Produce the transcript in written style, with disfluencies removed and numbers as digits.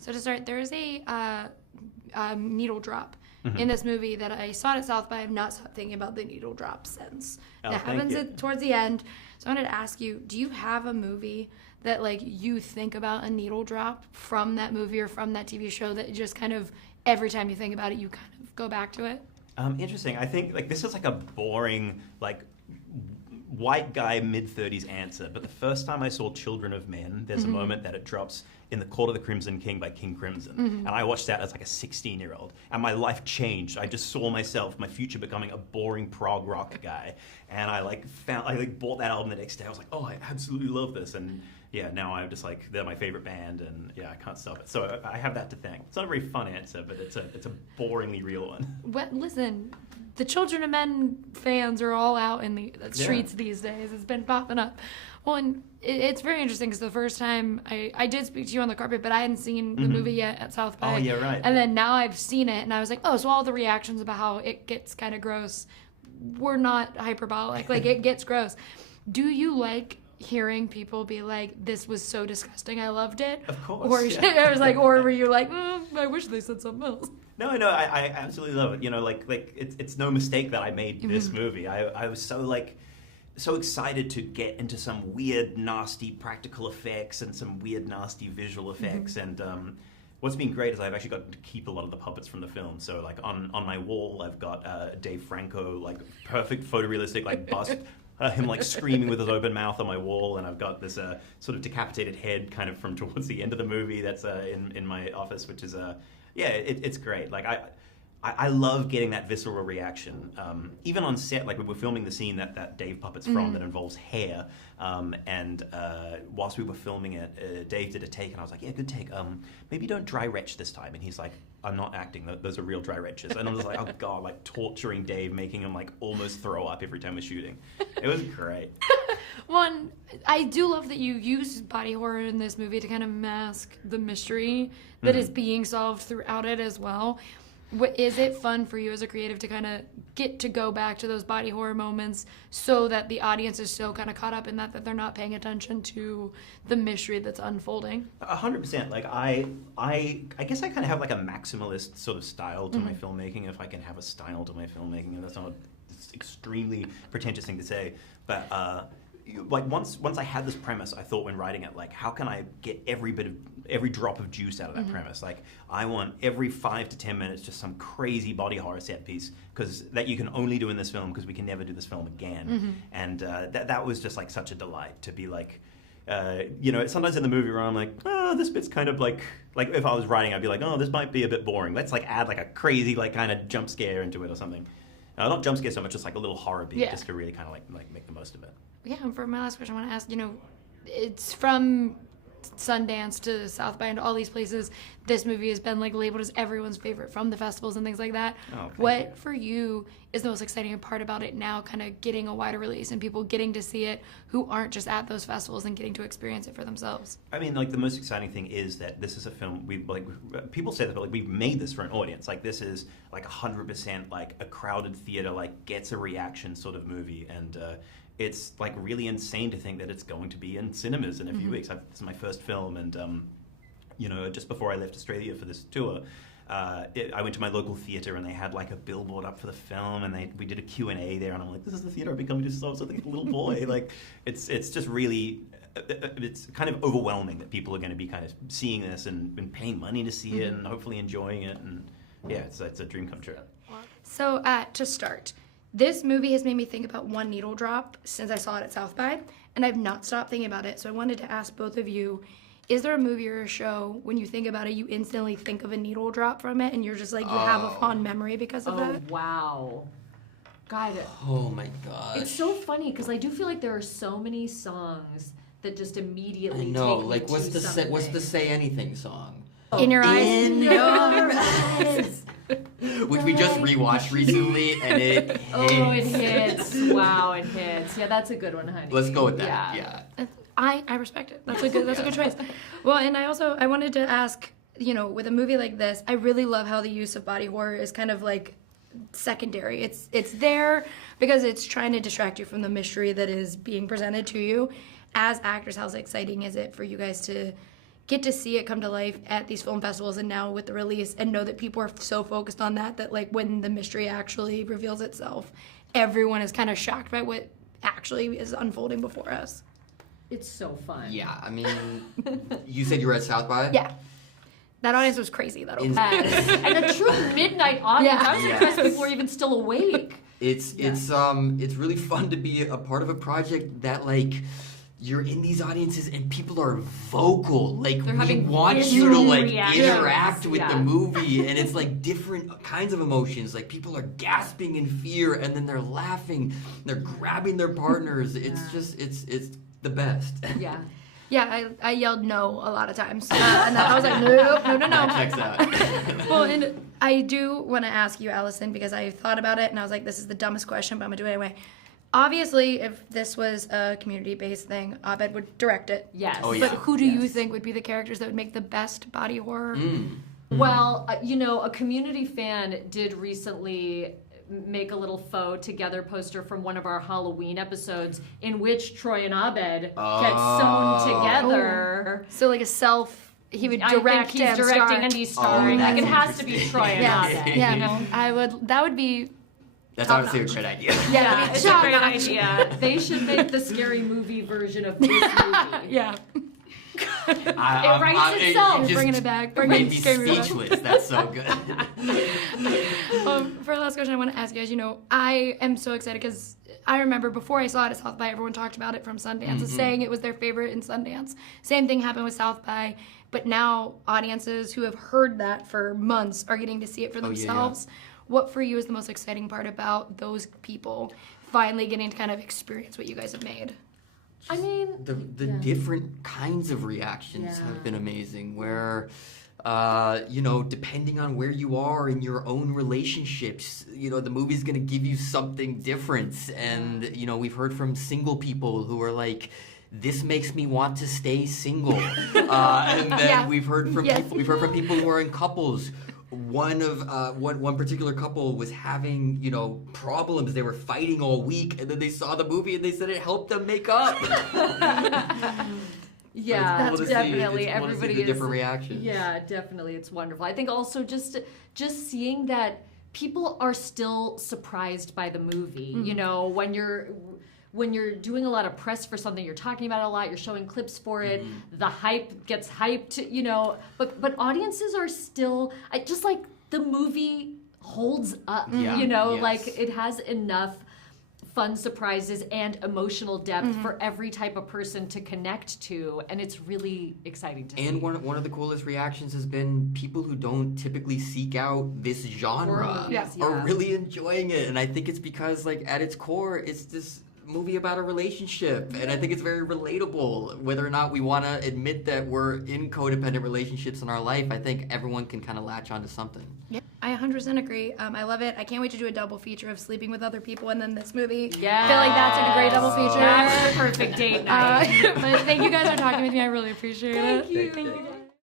So to start, there is a needle drop in this movie that I saw at South by. I have not stopped thinking about the needle drop since. That happens towards the end. So I wanted to ask you, do you have a movie that like you think about a needle drop from that movie or from that TV show that just kind of every time you think about it, you kind of go back to it? Interesting. I think like this is like a boring like white guy mid-30s answer, but the first time I saw Children of Men, there's a moment that it drops in The Court of the Crimson King by King Crimson, and I watched that as like a 16-year-old, and my life changed. I just saw myself, my future, becoming a boring prog rock guy, and I bought that album the next day. I was like, oh, I absolutely love this, and yeah, now I'm just like, they're my favorite band, and yeah, I can't stop it. So I have that to thank. It's not a very fun answer, but it's a boringly real one. Well, listen, the Children of Men fans are all out in the streets these days. It's been popping up. Well, and it's very interesting because the first time I did speak to you on the carpet, but I hadn't seen the movie yet at South by. Oh, yeah, right. And then now I've seen it, and I was like, oh, so all the reactions about how it gets kind of gross were not hyperbolic. Like, it gets gross. Do you like hearing people be like, this was so disgusting, I loved it? Of course. Or, I was like, or were you like, I wish they said something else? No, I absolutely love it. You know, like it's no mistake that I made this movie. I was so excited to get into some weird, nasty practical effects and some weird, nasty visual effects. And what's been great is I've actually gotten to keep a lot of the puppets from the film. So like on my wall, I've got Dave Franco, like perfect photorealistic, like bust. Him like screaming with his open mouth on my wall, and I've got this sort of decapitated head kind of from towards the end of the movie that's in my office, which is it's great. Like I love getting that visceral reaction. Even on set, like we were filming the scene that Dave puppets from that involves hair, and whilst we were filming it, Dave did a take, and I was like, yeah, good take. Maybe don't dry retch this time. And he's like, I'm not acting. Those are real dry retches. And I was like, oh god, like torturing Dave, making him like almost throw up every time we're shooting. It was great. One, I do love that you use body horror in this movie to kind of mask the mystery that is being solved throughout it as well. Is it fun for you as a creative to kind of get to go back to those body horror moments so that the audience is so kind of caught up in that they're not paying attention to the mystery that's unfolding? 100%. Like I guess I kind of have like a maximalist sort of style to my filmmaking, if I can have a style to my filmmaking, and that's not it's extremely pretentious thing to say, but like once I had this premise, I thought when writing it, like, how can I get every drop of juice out of that premise? Like, I want every 5 to 10 minutes just some crazy body horror set piece, because that you can only do in this film because we can never do this film again. And that was just like such a delight to be like, you know, sometimes in the movie where I'm like, oh, this bit's kind of like if I was writing, I'd be like, oh, this might be a bit boring. Let's like add like a crazy like kind of jump scare into it or something. Not jump scare so much, just like a little horror beat, just to really kind of like make the most of it. Yeah, and for my last question, I want to ask, you know, it's from Sundance to South by and all these places. This movie has been like labeled as everyone's favorite from the festivals and things like that. What for you is the most exciting part about it now, kind of getting a wider release and people getting to see it who aren't just at those festivals and getting to experience it for themselves? I mean, like the most exciting thing is that this is a film people say that, but like we've made this for an audience. Like this is like 100% like a crowded theater, like gets a reaction sort of movie, and it's like really insane to think that it's going to be in cinemas in a few weeks. This is my first film, and you know, just before I left Australia for this tour, I went to my local theater and they had like a billboard up for the film, and we did a Q&A there, and I'm like, this is the theater I've been coming to since I was a little boy. Like, it's just really, it's kind of overwhelming that people are going to be kind of seeing this and paying money to see it and hopefully enjoying it, and yeah, it's a dream come true. So to start, this movie has made me think about one needle drop since I saw it at South by, and I've not stopped thinking about it. So I wanted to ask both of you, is there a movie or a show, when you think about it, you instantly think of a needle drop from it, and you're just like, you have a fond memory because of that? Oh, wow. God. Oh, my God. It's so funny, because I do feel like there are so many songs that just immediately I know, take like, me what's to something. what's the Say Anything song? In Your Eyes. In Your Eyes. Which we just rewatched recently, and it hits. Oh, it hits. Wow, it hits. Yeah, that's a good one, honey. Let's go with that. Yeah. I respect it. That's a good choice. Well, and I wanted to ask, you know, with a movie like this, I really love how the use of body horror is kind of like secondary. It's there because it's trying to distract you from the mystery that is being presented to you. As actors, how exciting is it for you guys to get to see it come to life at these film festivals and now with the release, and know that people are so focused on that like when the mystery actually reveals itself, everyone is kind of shocked by what actually is unfolding before us. It's so fun. Yeah, I mean, you said you were at South by? Yeah. That audience was crazy. That opening. And a true midnight audience. Yeah. I was impressed people were even still awake. It's really fun to be a part of a project that like you're in these audiences and people are vocal. Like we want you to like interact with the movie, and it's like different kinds of emotions. Like people are gasping in fear, and then they're laughing, they're grabbing their partners. It's just it's the best. Yeah. Yeah, I yelled no a lot of times. And then I was like, no. That checks out. Well, and I do want to ask you, Allison, because I thought about it and I was like, this is the dumbest question, but I'm going to do it anyway. Obviously, if this was a community-based thing, Abed would direct it. Yes. Oh, yeah. But who do you think would be the characters that would make the best body horror? Well, a community fan did recently make a little faux together poster from one of our Halloween episodes in which Troy and Abed get sewn together. So like he would I direct think he's and directing star. and he's starring. that's Like it has to be Troy and Abed. Yeah, You know? that would be That's top honestly notch. a great idea. Yeah, it's a top great notch. idea. They should make the scary movie version of this movie. Yeah. It writes itself. You're bringing it back. Made Bringing me scary movie back. speechless. That's so good. For the last question, I want to ask you guys, I am so excited because I remember before I saw it at South by, everyone talked about it from Sundance, saying it was their favorite in Sundance. Same thing happened with South by, but now audiences who have heard that for months are getting to see it for themselves. What for you is the most exciting part about those people finally getting to kind of experience what you guys have made? I mean, The different kinds of reactions have been amazing, where depending on where you are in your own relationships, the movie's going to give you something different. And we've heard from single people who are like, this makes me want to stay single. And then we've heard from people who are in couples. One particular couple was having, problems. They were fighting all week, and then they saw the movie and they said it helped them make up. Yeah, It's cool to see. definitely. It's cool to see Everybody the is different reactions. Yeah, definitely. It's wonderful. I think also just seeing that people are still surprised by the movie. When you're doing a lot of press for something, you're talking about it a lot, you're showing clips for it, the hype gets hyped, but audiences are still, just like the movie holds up, like it has enough fun surprises and emotional depth for every type of person to connect to, and it's really exciting to see. And one of the coolest reactions has been people who don't typically seek out this genre are really enjoying it, and I think it's because, like, at its core, it's this movie about a relationship, and I think it's very relatable. Whether or not we want to admit that we're in codependent relationships in our life, I think everyone can kind of latch onto something. Yeah, I 100% agree. I love it. I can't wait to do a double feature of sleeping with other people and then this movie. Yeah, I feel like that's a great double feature. That's the perfect date night. But thank you guys for talking with me. I really appreciate it. Thank you. Thank you.